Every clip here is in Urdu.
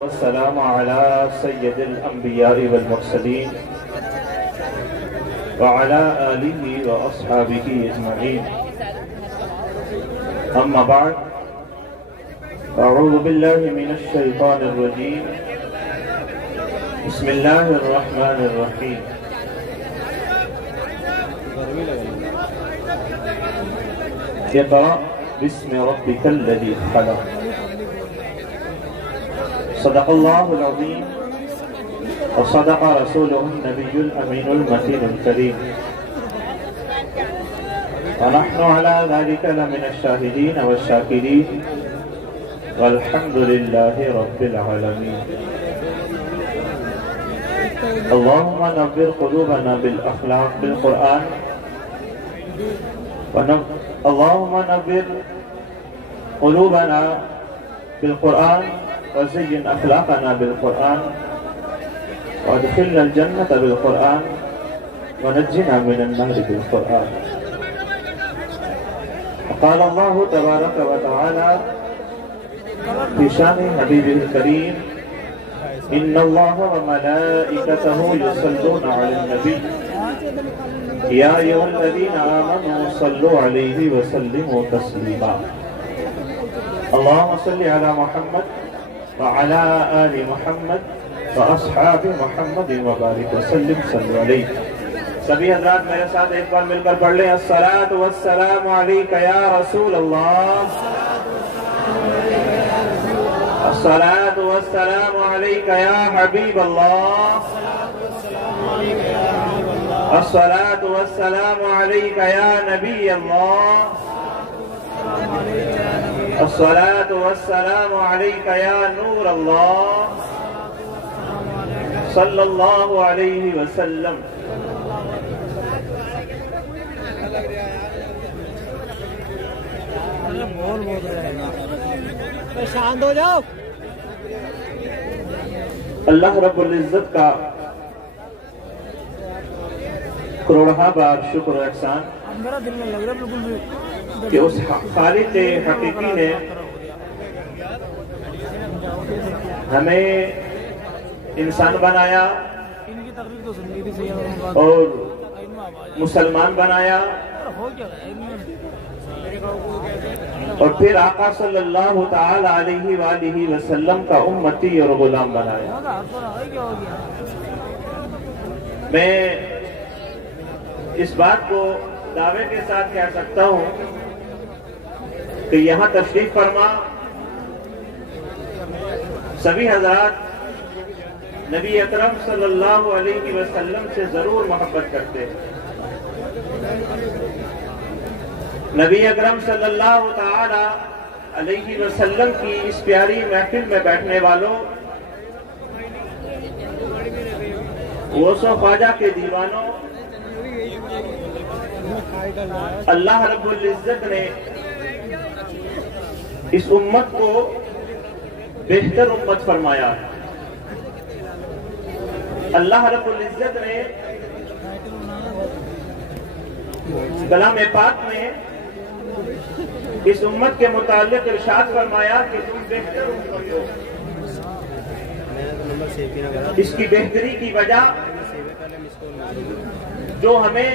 والسلام على سيد الأنبياء والمرسلين وعلى آله وأصحابه أجمعين. أما بعد، أعوذ بالله من الشيطان الرجيم. بسم الله الرحمن الرحيم. اقرأ باسم ربك الذي خلق. صدق الله العظيم وصدق رسوله النبي الأمين المتين الكريم، ونحن على ذلك لمن الشاهدين والشاكرين، والحمد لله رب العالمين. اللهم نور قلوبنا بالأخلاق بالقرآن، اللهم نور قلوبنا بالقرآن وزين أخلاقنا بالقرآن، وادخلنا الجنة بالقرآن، ونجنا من النار بالقرآن. قال الله تبارك وتعالى في شان حبيبه الكريم: إن الله وملائكته يصلون على النبي يا أيها الذين آمنوا صلوا عليه وسلموا تسليما. اللهم صل على محمد وعلى آل محمد وأصحاب محمد وبارك وسلم صلوا علیہ. سبھی حضرات میرے ساتھ ایک بار مل کر پڑھ لیں: الصلاۃ والسلام علیک یا رسول اللہ، الصلاۃ والسلام علیک یا حبیب اللہ، الصلاۃ والسلام علیک یا نبی اللہ، الصلاۃ والسلام علیک یا نور اللہ صلی اللہ علیہ وسلم. شاند ہو جاؤ. اللہ رب العزت کا کروڑہ بار شکر و احسان میرا دل میں لگ رہا بالکل بھی کہ اس خالق حقیقی نے ہمیں انسان بنایا ان کی تقریر تو سن لی تھی صحیح اور مسلمان بنایا، اور پھر آقا صلی اللہ تعالی علیہ وآلہ وسلم کا امتی اور غلام بنایا. میں اس بات کو دعوے کے ساتھ کہہ سکتا ہوں کہ یہاں تشریف فرما سبھی حضرات نبی اکرم صلی اللہ علیہ وسلم سے ضرور محبت کرتے ہیں. نبی اکرم صلی اللہ تعالی علیہ وسلم کی اس پیاری محفل میں بیٹھنے والوں، غوث و خواجہ کے دیوانوں، اللہ رب العزت نے اس امت کو بہتر امت فرمایا. اللہ رب العزت نے کلام پاک میں اس امت کے متعلق ارشاد فرمایا کہ تم بہتر امت ہو. اس کی بہتری کی وجہ جو ہمیں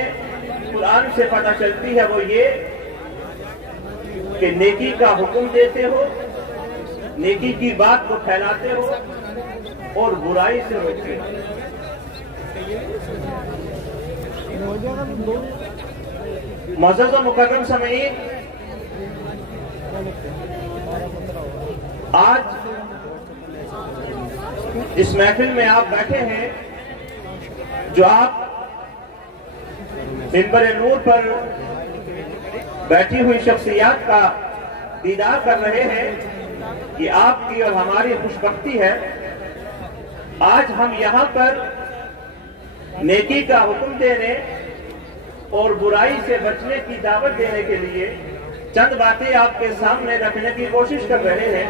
قرآن سے پتہ چلتی ہے وہ یہ کہ نیکی کا حکم دیتے ہو، نیکی کی بات کو پھیلاتے ہو اور برائی سے روکتے ہو. معزز و مکرم سامعین، آج اس محفل میں آپ بیٹھے ہیں جو آپ منبر نور پر بیٹھی ہوئی شخصیات کا دیدار کر رہے ہیں. یہ آپ کی اور ہماری خوش بختی ہے. آج ہم یہاں پر نیکی کا حکم دینے اور برائی سے بچنے کی دعوت دینے کے لیے چند باتیں آپ کے سامنے رکھنے کی کوشش کر رہے ہیں،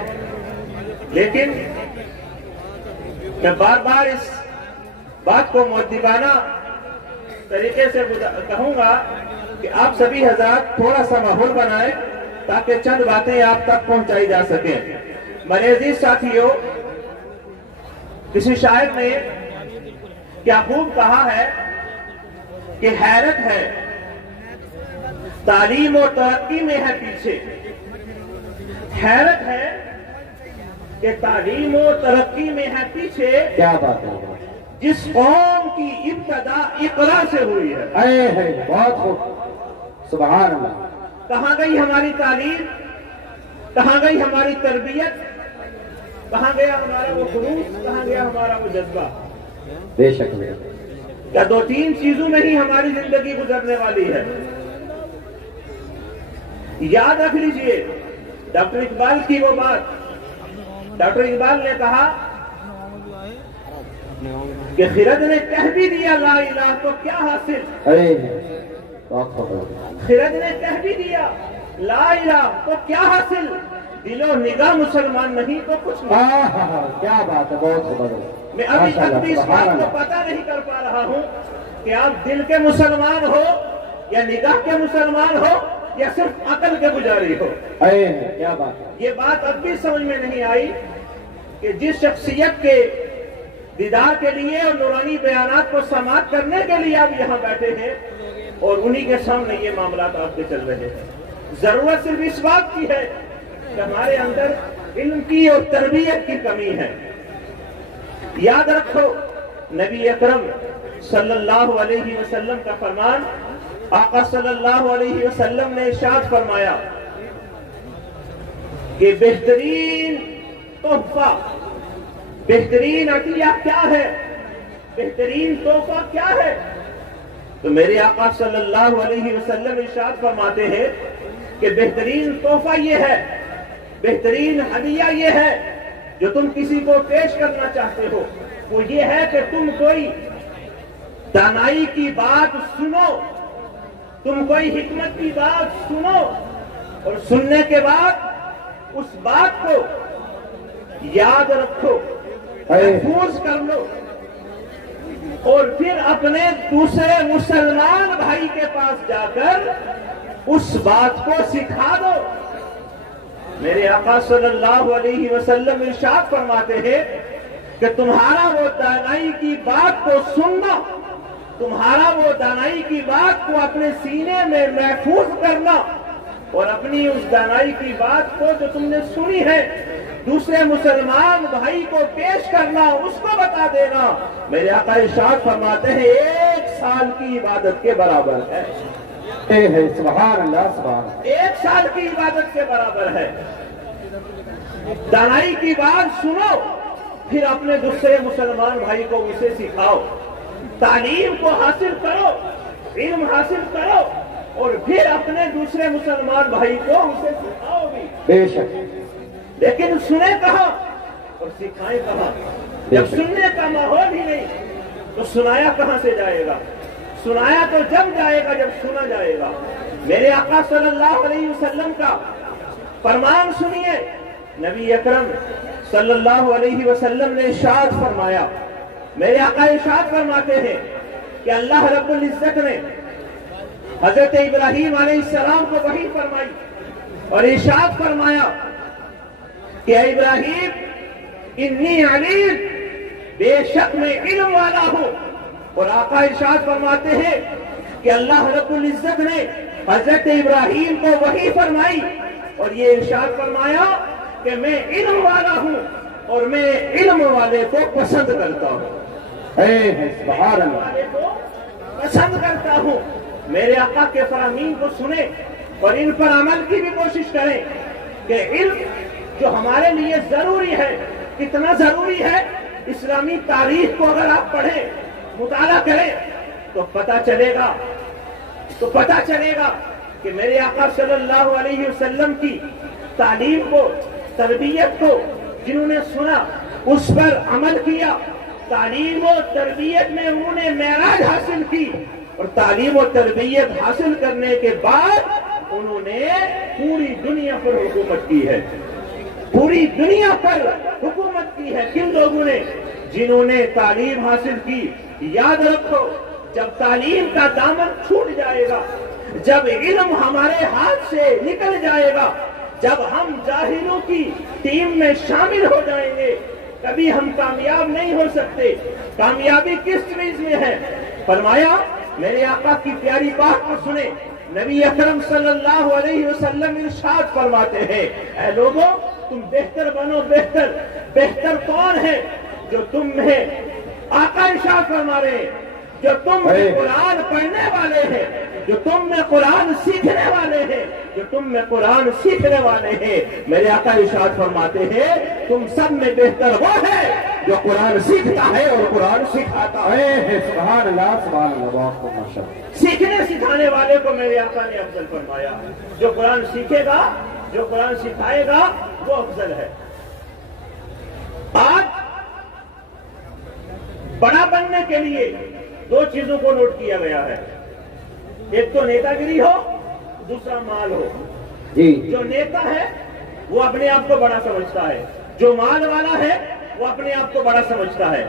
لیکن میں بار بار اس بات کو مؤدبانہ طریقے سے کہوں گا کہ آپ سبھی حضرات تھوڑا سا ماحول بنائیں تاکہ چند باتیں آپ تک پہنچائی جا سکیں. میرے عزیز ساتھیوں، کسی شاعر نے کیا خوب کہا ہے کہ حیرت ہے تعلیم و ترقی میں ہے پیچھے، حیرت ہے کہ تعلیم و ترقی میں ہے پیچھے، کیا بات ہے، جس قوم کی ابتدا اقرا سے ہوئی ہے۔ ہے بہت خوب، سبحان اللہ۔ کہاں گئی ہماری تعلیم، کہاں گئی ہماری تربیت، کہاں گیا ہمارا وہ خلوص، کہاں گیا ہمارا وہ جذبہ؟ بے شک کیا دو تین چیزوں میں ہی ہماری زندگی گزرنے والی ہے؟ یاد رکھ لیجئے ڈاکٹر اقبال کی وہ بات، ڈاکٹر اقبال نے کہا کہ خرد نے کہہ بھی دیا لا الہ تو کیا حاصل، بہت خوب، خرد نے کہہ بھی دیا لا الہ تو کیا حاصل، دل و نگاہ مسلمان نہیں تو کچھ نہیں۔ کیا بات ہے، بہت خوب۔ میں ابھی تک بھی اس بات کو پتہ نہیں کر پا رہا ہوں کہ آپ دل کے مسلمان ہو یا نگاہ کے مسلمان ہو یا صرف عقل کے پجاری ہو۔ کیا بات ہے، یہ بات اب بھی سمجھ میں نہیں آئی کہ جس شخصیت کے دیدار کے لیے اور نورانی بیانات کو سماعت کرنے کے لیے آپ یہاں بیٹھے ہیں اور انہی کے سامنے یہ معاملات آپ کے چل رہے ہیں۔ ضرورت صرف اس بات کی ہے کہ ہمارے اندر علم کی اور تربیت کی کمی ہے۔ یاد رکھو نبی اکرم صلی اللہ علیہ وسلم کا فرمان، آقا صلی اللہ علیہ وسلم نے ارشاد فرمایا کہ بہترین تحفہ، بہترین عطیہ کیا ہے، بہترین تحفہ کیا ہے؟ تو میرے آقا صلی اللہ علیہ وسلم ارشاد فرماتے ہیں کہ بہترین تحفہ یہ ہے، بہترین ہدیہ یہ ہے جو تم کسی کو پیش کرنا چاہتے ہو، وہ یہ ہے کہ تم کوئی دانائی کی بات سنو، تم کوئی حکمت کی بات سنو اور سننے کے بعد اس بات کو یاد رکھو، محفوظ کر لو اور پھر اپنے دوسرے مسلمان بھائی کے پاس جا کر اس بات کو سکھا دو۔ میرے آقا صلی اللہ علیہ وسلم ارشاد فرماتے ہیں کہ تمہارا وہ دانائی کی بات کو سننا، تمہارا وہ دانائی کی بات کو اپنے سینے میں محفوظ کرنا اور اپنی اس دانائی کی بات کو جو تم نے سنی ہے دوسرے مسلمان بھائی کو پیش کرنا، اس کو بتا دینا، میرے آقا ارشاد فرماتے ہیں 1 سال کی عبادت کے برابر ہے۔ سبحان اللہ، سبحان اللہ، 1 سال کی عبادت کے برابر ہے۔ دانائی کی بات سنو، پھر اپنے دوسرے مسلمان بھائی کو اسے سکھاؤ، تعلیم کو حاصل کرو، علم حاصل کرو اور پھر اپنے دوسرے مسلمان بھائی کو اسے سکھاؤ بھی۔ بے شک، لیکن سنے کہاں اور سکھائیں کہاں؟ جب سننے کا ماحول ہی نہیں تو سنایا کہاں سے جائے گا؟ سنایا تو جب جائے گا جب سنا جائے گا۔ میرے آقا صلی اللہ علیہ وسلم کا فرمان سنیے، نبی اکرم صلی اللہ علیہ وسلم نے ارشاد فرمایا، میرے آقا ارشاد فرماتے ہیں کہ اللہ رب العزت نے حضرت ابراہیم علیہ السلام کو وحی فرمائی اور ارشاد فرمایا کہ اے ابراہیم انی علیم، بے شک میں علم والا ہوں۔ اور آقا ارشاد فرماتے ہیں کہ اللہ رب العزت نے حضرت ابراہیم کو وحی فرمائی اور یہ ارشاد فرمایا کہ میں علم والا ہوں اور میں علم والے کو پسند کرتا ہوں، سبحان اللہ، والے کو پسند کرتا ہوں۔ میرے آقا کے فرامین کو سنیں اور ان پر عمل کی بھی کوشش کریں کہ علم جو ہمارے لیے ضروری ہے، کتنا ضروری ہے، اسلامی تاریخ کو اگر آپ پڑھیں، مطالعہ کریں تو پتہ چلے گا کہ میرے آقا صلی اللہ علیہ وسلم کی تعلیم کو، تربیت کو جنہوں نے سنا، اس پر عمل کیا، تعلیم و تربیت میں انہوں نے معراج حاصل کی اور تعلیم و تربیت حاصل کرنے کے بعد انہوں نے پوری دنیا پر حکومت کی ہے، پوری دنیا پر حکومت کی ہے۔ کن لوگوں نے؟ جنہوں نے تعلیم حاصل کی۔ یاد رکھو جب تعلیم کا دامن چھوٹ جائے گا، جب علم ہمارے ہاتھ سے نکل جائے گا، جب ہم جاہلوں کی ٹیم میں شامل ہو جائیں گے کبھی ہم کامیاب نہیں ہو سکتے. کامیابی کس چیز میں ہے؟ فرمایا میرے آقا کی پیاری بات کو سنیں. نبی اکرم صلی اللہ علیہ وسلم ارشاد فرماتے ہیں اے لوگوں تم بہتر بنو. بہتر بہتر کون ہے؟ جو تم میں آقا ارشاد فرما رہے ہیں جو تم میں قرآن پڑھنے والے ہیں, جو تم میں قرآن سیکھنے والے ہیں, جو تم میں قرآن سیکھنے والے ہیں. میرے آقا ارشاد فرماتے ہیں تم سب میں بہتر وہ ہے جو قرآن سیکھتا ہے اور قرآن سکھاتا ہے. سبحان اللہ بہت خوب ماشاءاللہ. سیکھنے سکھانے والے کو میرے آقا نے افضل فرمایا. جو قرآن سیکھے گا, جو قرآن سکھائے گا وہ افضل ہے. آج بڑا بننے کے لیے دو چیزوں کو نوٹ کیا گیا ہے. ایک تو نیتا گری ہو, دوسرا مال ہو. جی جو نیتا ہے وہ اپنے آپ کو بڑا سمجھتا ہے, جو مال والا ہے وہ اپنے آپ کو بڑا سمجھتا ہے.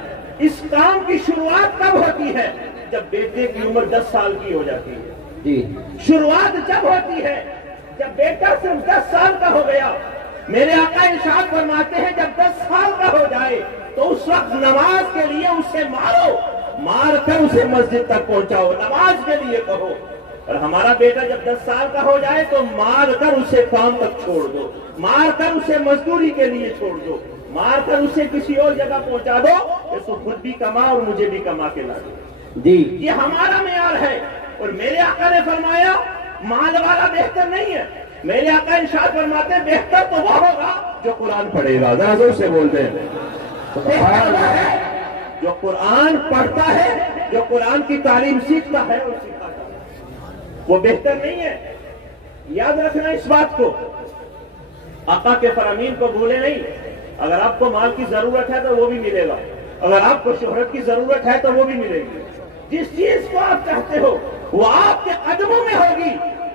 اس کام کی شروعات کب ہوتی ہے؟ جب بیٹے کی عمر 10 سال کی ہو جاتی ہے. جی شروعات جب ہوتی ہے جب بیٹا صرف 10 سال کا ہو گیا. میرے آقا ارشاد فرماتے ہیں جب 10 سال کا ہو جائے تو اس وقت نماز کے لیے اسے مارو, مار کر اسے مسجد تک پہنچاؤ, نماز کے لیے کہو. اور ہمارا بیٹا جب 10 سال کا ہو جائے تو مار کر اسے کام تک چھوڑ دو, مار کر اسے مزدوری کے لیے چھوڑ دو, مار کر اسے کسی اور جگہ پہنچا دو کہ تو خود بھی کما اور مجھے بھی کما کے لا دو. جی یہ ہمارا معیار ہے. اور میرے آقا نے فرمایا مال والا بہتر نہیں ہے. میرے آقا ارشاد فرماتے ہیں بہتر تو وہ ہوگا جو قرآن پڑھے گا. ذرا زور سے بول دیں. بہتر وہ ہے جو قرآن پڑھتا ہے, جو قرآن کی تعلیم سیکھتا ہے اور سکھاتا ہے. وہ بہتر نہیں ہے. یاد رکھنا اس بات کو. آقا کے فرامین کو بھولے نہیں. اگر آپ کو مال کی ضرورت ہے تو وہ بھی ملے گا, اگر آپ کو شہرت کی ضرورت ہے تو وہ بھی ملے گی. جس چیز کو آپ چاہتے ہو وہ آپ کے قدموں میں ہوگی,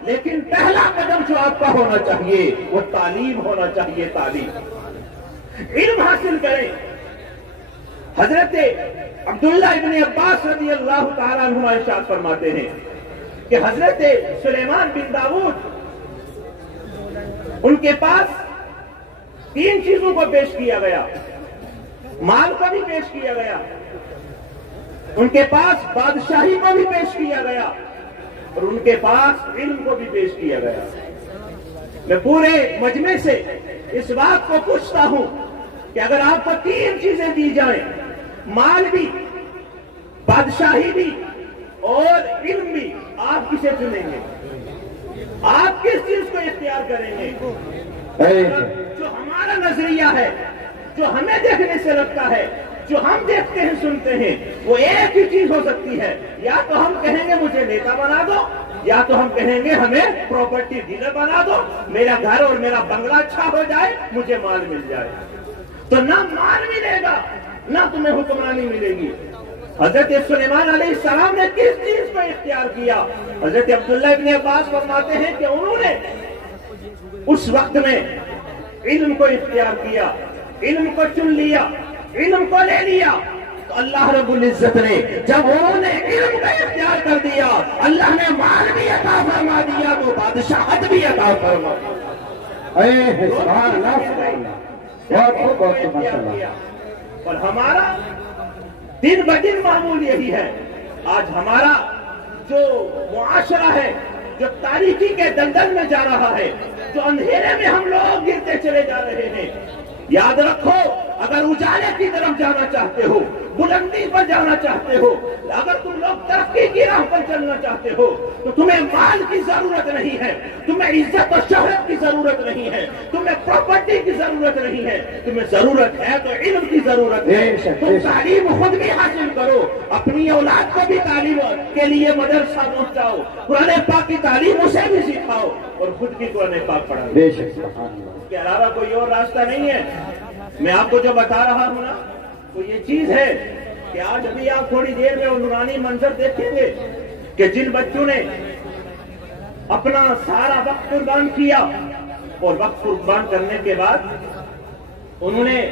لیکن پہلا قدم جو آپ کا ہونا چاہیے وہ تعلیم ہونا چاہیے. تعلیم, علم حاصل کریں. حضرت عبداللہ ابن عباس رضی اللہ تعالیٰ عنہ ارشاد فرماتے ہیں کہ حضرت سلیمان بن داؤد ان کے پاس 3 چیزوں کو پیش کیا گیا. مال کو بھی پیش کیا گیا, ان کے پاس بادشاہی کو بھی پیش کیا گیا, اور ان کے پاس علم کو بھی پیش کیا گیا. میں پورے مجمع سے اس بات کو پوچھتا ہوں کہ اگر آپ کو 3 چیزیں دی جائیں, مال بھی, بادشاہی بھی اور علم بھی, آپ کسے چنیں گے؟ آپ کس چیز کو اختیار کریں گے؟ جو ہمارا نظریہ ہے, جو ہمیں دیکھنے سے لگتا ہے, جو ہم دیکھتے ہیں سنتے ہیں, وہ ایک ہی چیز ہو سکتی ہے. یا تو ہم کہیں گے مجھے نیتا بنا دو, یا تو ہم کہیں گے ہمیں پراپرٹی ڈیلر بنا دو, میرا گھر اور میرا بنگلہ اچھا ہو جائے, مجھے مال مل جائے. تو نہ مال ملے گا نہ تمہیں حکمرانی ملے گی. حضرت سلیمان علیہ السلام نے کس چیز کو اختیار کیا؟ حضرت عبداللہ ابن عباس فرماتے ہیں کہ انہوں نے اس وقت میں علم کو اختیار کیا, علم کو چن لیا, علم کو لے لیا. تو اللہ رب العزت نے جب انہوں نے علم کا اختیار کر دیا, اللہ نے مال بھی عطا فرما دیا تو بادشاہت بھی عطا فرما دیا. اور ہمارا دن بدن معمول یہی ہے. آج ہمارا جو معاشرہ ہے جو تاریکی کے دلدل میں جا رہا ہے, جو اندھیرے میں ہم لوگ گرتے چلے جا رہے ہیں, یاد رکھو اگر اجالے کی طرف جانا چاہتے ہو, بلندی پر جانا چاہتے ہو, اگر تم لوگ ترقی کی راہ پر چلنا چاہتے ہو تو تمہیں مال کی ضرورت نہیں ہے, تمہیں عزت و شہرت کی ضرورت نہیں ہے, تمہیں پراپرٹی کی ضرورت نہیں ہے, تمہیں ضرورت ہے تو علم کی ضرورت ہے. تم تعلیم خود بھی حاصل کرو, اپنی اولاد کو بھی تعلیم کے لیے مدرسہ پہنچاؤ, قرآن پاک کی تعلیم اسے بھی سکھاؤ اور خود بھی قرآن پاک پڑھاؤ. اس کے علاوہ کوئی اور راستہ نہیں ہے. میں آپ کو جو بتا رہا ہوں نا وہ یہ چیز ہے کہ آج ابھی آپ تھوڑی دیر میں وہ نورانی منظر دیکھیں گے کہ جن بچوں نے اپنا سارا وقت قربان کیا اور وقت قربان کرنے کے بعد انہوں نے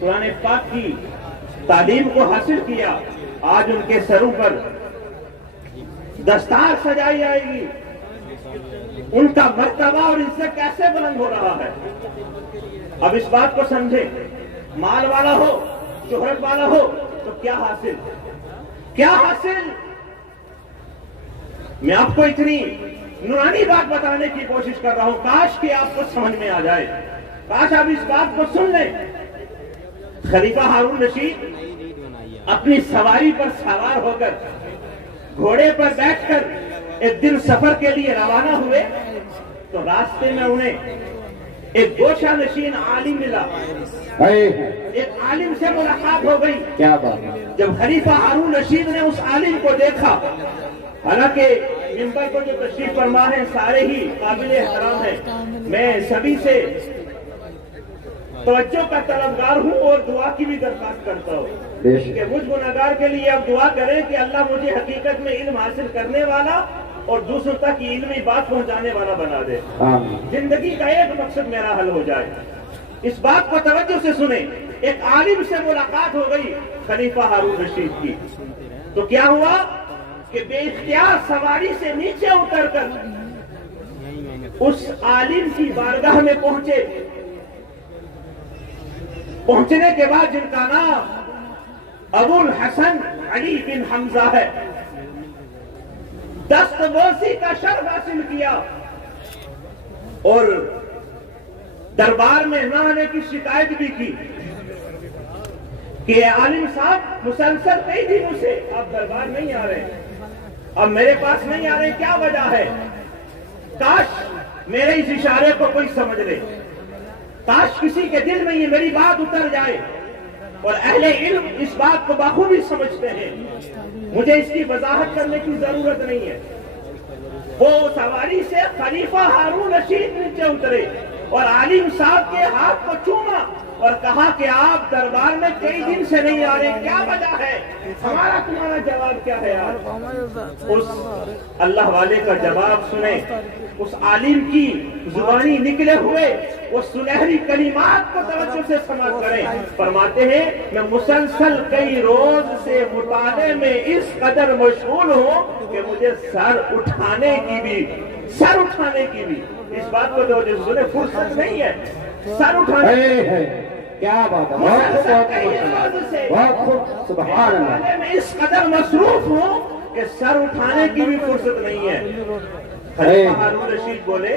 قرآن پاک کی تعلیم کو حاصل کیا, آج ان کے سروں پر دستار سجائی جائے گی. ان کا مرتبہ اور عزت کیسے بلند ہو رہا ہے. اب اس بات کو سمجھیں مال والا ہو، شہرت والا ہو تو کیا حاصل؟ کیا حاصل؟ میں آپ کو اتنی نورانی بات بتانے کی کوشش کر رہا ہوں، کاش کہ آپ کو سمجھ میں آ جائے، کاش آپ اس بات کو سن لیں۔ خلیفہ ہارون رشید اپنی سواری پر سوار ہو کر، گھوڑے پر بیٹھ کر ایک دن سفر کے لیے روانہ ہوئے تو راستے میں انہیں ایک گوشہ نشین عالم ملا، ایک عالم سے ملاقات ہو گئی۔ کیا بات ہے؟ جب خلیفہ ہارون رشید نے اس عالم کو دیکھا، حالانکہ ممبر کو جو تشریف فرما ہے سارے ہی قابل احترام ہیں، میں سبھی سے توجہ کا طلبگار ہوں اور دعا کی بھی درخواست کرتا ہوں کہ مجھ گناہگار کے لیے اب دعا کریں کہ اللہ مجھے حقیقت میں علم حاصل کرنے والا اور دوسروں تک یہ علمی بات پہنچانے والا بنا دے، زندگی کا ایک مقصد میرا حل ہو جائے۔ اس بات کو توجہ سے سنیں، ایک عالم سے ملاقات ہو گئی خلیفہ ہارون رشید کی، تو کیا ہوا کہ بے اختیار سواری سے نیچے اتر کر اس عالم کی بارگاہ میں پہنچے۔ پہنچنے کے بعد جن کا نام ابو الحسن علی بن حمزہ ہے، دستبوسی کا شرف حاصل کیا اور دربار میں نہ آنے کی شکایت بھی کی کہ عالم صاحب مسلسل کئی دنوں سے آپ دربار نہیں آ رہے، اب میرے پاس نہیں آ رہے، کیا وجہ ہے؟ کاش میرے اس اشارے کو کوئی سمجھ لے، کاش کسی کے دل میں یہ میری بات اتر جائے، اور اہل علم اس بات کو بخوبی سمجھتے ہیں، مجھے اس کی وضاحت کرنے کی ضرورت نہیں ہے۔ وہ سواری سے خلیفہ ہارون رشید نیچے اترے اور عالم صاحب کے ہاتھ کو چوما اور کہا کہ آپ دربار میں کئی دن سے نہیں آ رہے، کیا وجہ ہے؟ ہمارا تمہارا جواب کیا ہے؟ اس اللہ والے کا جواب سنیں، اس عالم کی زبانی نکلے ہوئے وہ سنہری کلمات کو توجہ سے سماعت کریں۔ فرماتے ہیں میں مسلسل کئی روز سے مطالعے میں اس قدر مشغول ہوں کہ مجھے سر اٹھانے کی بھی اس بات کو توجہ سے سنیں، فرصت نہیں ہے سر اٹھانے۔ کیا بات ہے، بہت خوب، سبحان اللہ۔ میں اس قدر مصروف ہوں کہ سر اٹھانے کی بھی فرصت نہیں ہے۔ خلیفہ ہارون رشید بولے،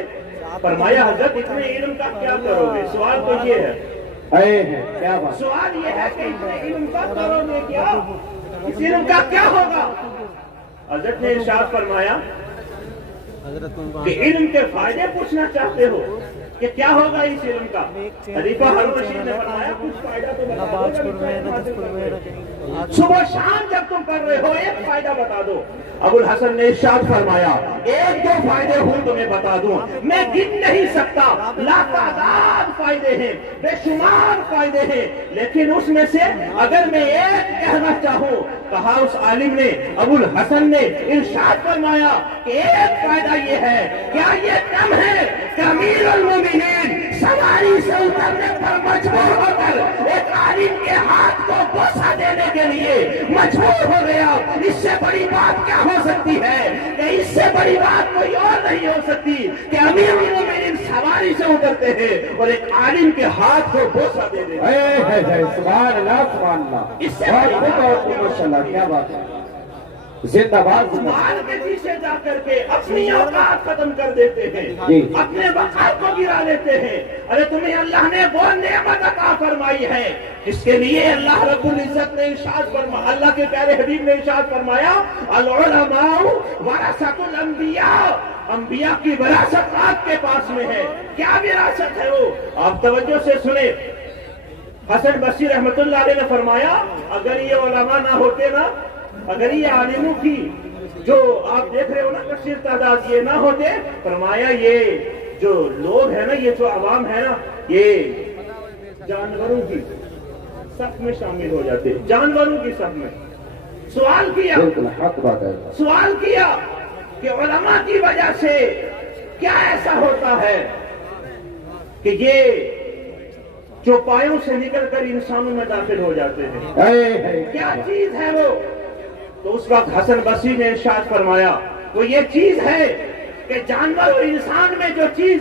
فرمایا حضرت اتنے علم کا کیا کرو گے؟ سوال تو یہ ہے، کیا بات، سوال یہ ہے کہ اتنے علم کا کرو گے کیا؟ اس علم کا کیا ہوگا؟ حضرت نے ارشاد فرمایا کہ علم کے فائدے پوچھنا چاہتے ہو کہ کیا ہوگا اس علم کا؟ خلیفہ ہارون رشید نے فرمایا کچھ فائدہ تو بتا دو، صبح شام جب تم پڑھ رہے ہو ایک فائدہ بتا دو۔ ابو الحسن نے ارشاد فرمایا ایک دو فائدے ہوں تمہیں بتا دوں، میں گن نہیں سکتا، لاتعداد فائدے ہیں، بے شمار فائدے ہیں، لیکن اس میں سے اگر میں ایک کہنا چاہوں، کہا اس عالم نے، ابو الحسن نے ارشاد فرمایا کہ ایک فائدہ یہ ہے، کیا یہ کم ہے کہ امیر المومنین سواری سے اترنے پر مجبور ہو کر ایک عالم کے ہاتھ کو بوسہ دینے کے لیے مجبور ہو گیا؟ اس سے بڑی بات کیا ہو سکتی ہے؟ کہ اس سے بڑی بات کوئی اور نہیں ہو سکتی کہ امیر المومنین سواری سے اترتے ہیں اور ایک عالم کے ہاتھ کو بوسہ دے دیتے ہیں۔ سبحان اللہ، سبحان اللہ، اس سے ماشاءاللہ، کیا بات ہے، زندہ باد، مال کے پیچھے جا کر کے اپنی اوقات ختم کر دیتے ہیں، اپنے وقار کو گرا لیتے ہیں۔ ارے تمہیں اللہ نے وہ نعمت عطا فرمائی ہے جس کے لیے اللہ رب العزت نے ارشاد فرمایا، اللہ کے پیارے حبیب نے ارشاد فرمایا العلماء ورثۃ الانبیاء، انبیاء کی وراثت آپ کے پاس میں ہے۔ کیا وراثت ہے وہ؟ آپ توجہ سے سنیں، حسن بصری رحمت اللہ علیہ نے فرمایا اگر یہ علماء نہ ہوتے نا، اگر یہ عالموں کی جو آپ دیکھ رہے ہو نا کثیر تعداد یہ نہ ہوتے، فرمایا یہ جو لوگ ہیں نا، یہ جو عوام ہے نا، یہ جانوروں کی صف میں شامل ہو جاتے، جانوروں کی صف میں۔ سوال کیا، حق بات ہے، سوال کیا کہ علماء کی وجہ سے کیا ایسا ہوتا ہے کہ یہ چوپایوں سے نکل کر انسانوں میں داخل ہو جاتے ہیں؟ کیا چیز ہے وہ؟ تو اس وقت حسن بصری نے ارشاد فرمایا وہ یہ چیز ہے کہ جانور اور انسان میں جو چیز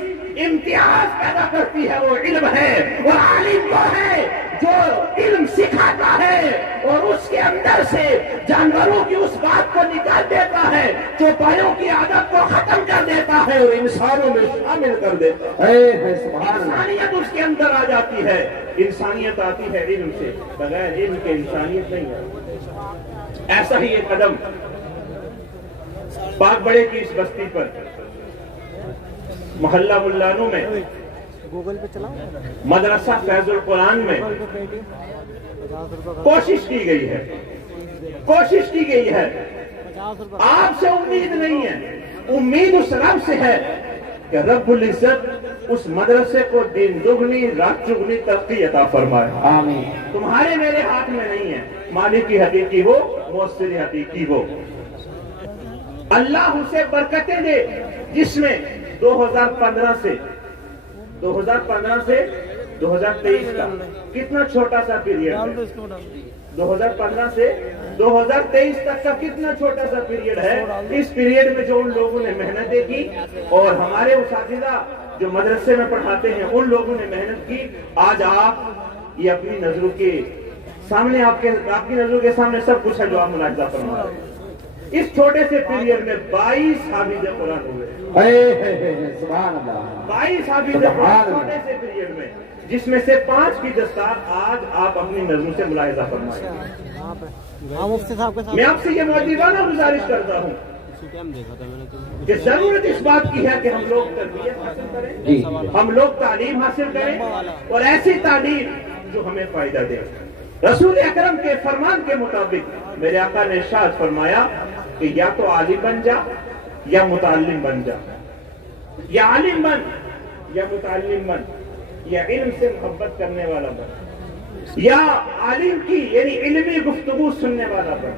امتیاز پیدا کرتی ہے وہ علم ہے، اور عالم وہ ہے جو علم سکھاتا ہے اور اس کے اندر سے جانوروں کی اس بات کو نکال دیتا ہے، چوپایوں کی عادت کو ختم کر دیتا ہے اور انسانوں میں شامل کر دیتا ہے۔ انسانیت اس کے اندر آ جاتی ہے۔ انسانیت آتی ہے علم سے، بغیر علم کے انسانیت نہیں ہے۔ ایسا ہی ایک قدم پاک بڑے کی اس بستی پر محلہ ملانو میں گوگل پہ چلاؤ، مدرسہ فیض القرآن میں گوگل پہ پے ٹی ایم، 50 روپے کوشش کی گئی ہے، کوشش کی گئی ہے۔ 50 روپے آپ سے امید نہیں ہے، امید اس رب سے ہے کہ رب العزت اس مدرسے کو دن دگنی رات چگنی ترقی عطا فرمائے۔ آمین۔ تمہارے میرے ہاتھ میں نہیں ہے، مالک کی حقیقی ہو، مؤثر حقیقی ہو۔ اللہ اسے برکتیں دے جس میں 2015 سے 2023 کا کتنا چھوٹا سا پیریڈ ڈال دو ہے، اس کو، ڈال دو۔ 2015 سے 2023 تک کا کتنا چھوٹا سا پیریڈ ہے۔ اس پیریڈ میں جو ان لوگوں نے محنتیں کی اور ہمارے اساتذہ جو مدرسے میں پڑھاتے ہیں ان لوگوں نے محنت کی، آج آپ یہ اپنی نظروں کے سامنے آپ کی نظروں کے سامنے سب کچھ ہے جو آپ ملاحظہ فرما رہے ہیں۔ اس چھوٹے سے پیریڈ میں 22 حافظ قرآن ہوئے، سبحان اللہ، 22 حافظ قرآن چھوٹے سے پیریڈ میں، جس میں سے 5 کی دستار آج آپ اپنی نظروں سے ملاحظہ فرمائیں۔ وہاں پہ ہاں مفتی صاحب کے ساتھ میں آپ سے یہ مؤدبانہ گزارش کرتا ہوں کہ ضرورت اس بات کی ہے کہ ہم لوگ تربیت حاصل کریں، ہم لوگ تعلیم حاصل کریں اور ایسی تعلیم جو ہمیں فائدہ دے۔ رسول اکرم کے فرمان کے مطابق میرے آقا نے ارشاد فرمایا کہ یا تو عالم بن جا یا متعلم بن جا، یا عالم بن یا متعلم بن، یا علم سے محبت کرنے والا بن، یا عالم کی یعنی علمی گفتگو سننے والا بن۔